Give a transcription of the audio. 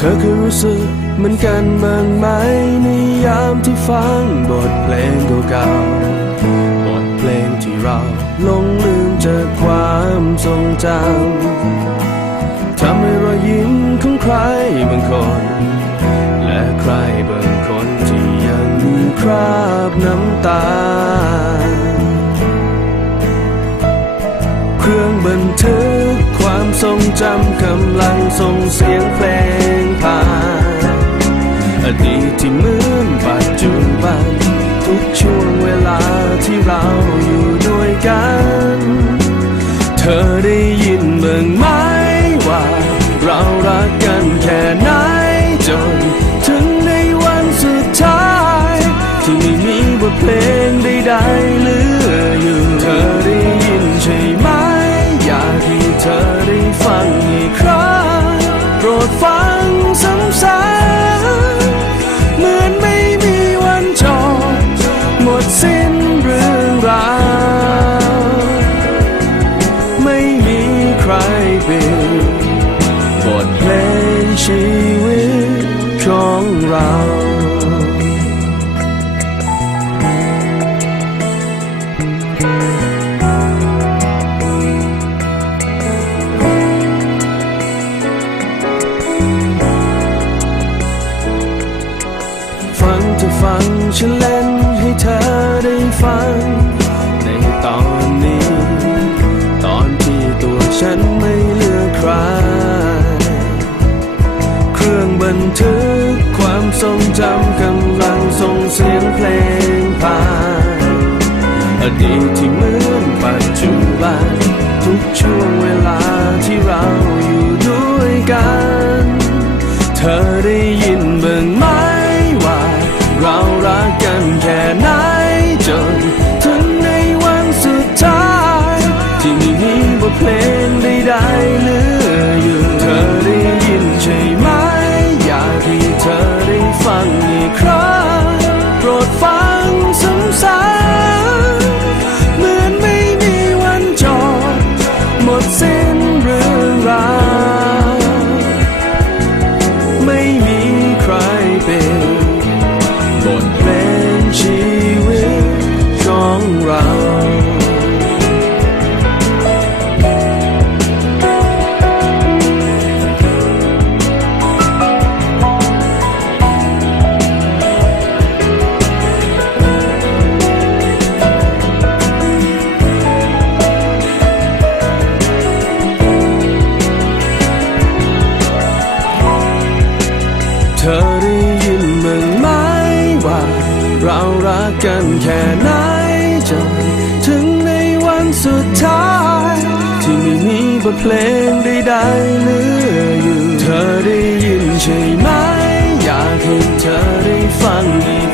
เธอเคยรู้สึกเหมือนกันบ้างไหมในยามที่ฟังบทเพลงเก่าๆ บทเพลงที่เราลงลืมจากความทรงจำทำให้รอยยิ้มของใครบางคน และใครบางคนที่ยังมีคราบน้ำตา เครื่องบันทึกความทรงจำกำลังส่งเสียงเพลง ที่เหมือ ปบทเพลงชีวิตของเราฟังเธอฟังฉันเล่นให้เธอได้ฟัง ทึกความทรงจำกำลังส่งเสียงเพลงผ่านอดีตที่เหมือนปัจจุบันทุกช่วงเวลา กกันแค่ไหนจนถึงในวันสุดท้าย ที่ไม่มีบทเพลงใดๆเหลืออยู่ เธอได้ยินใช่ไหม อยากให้เธอได้ฟังอีก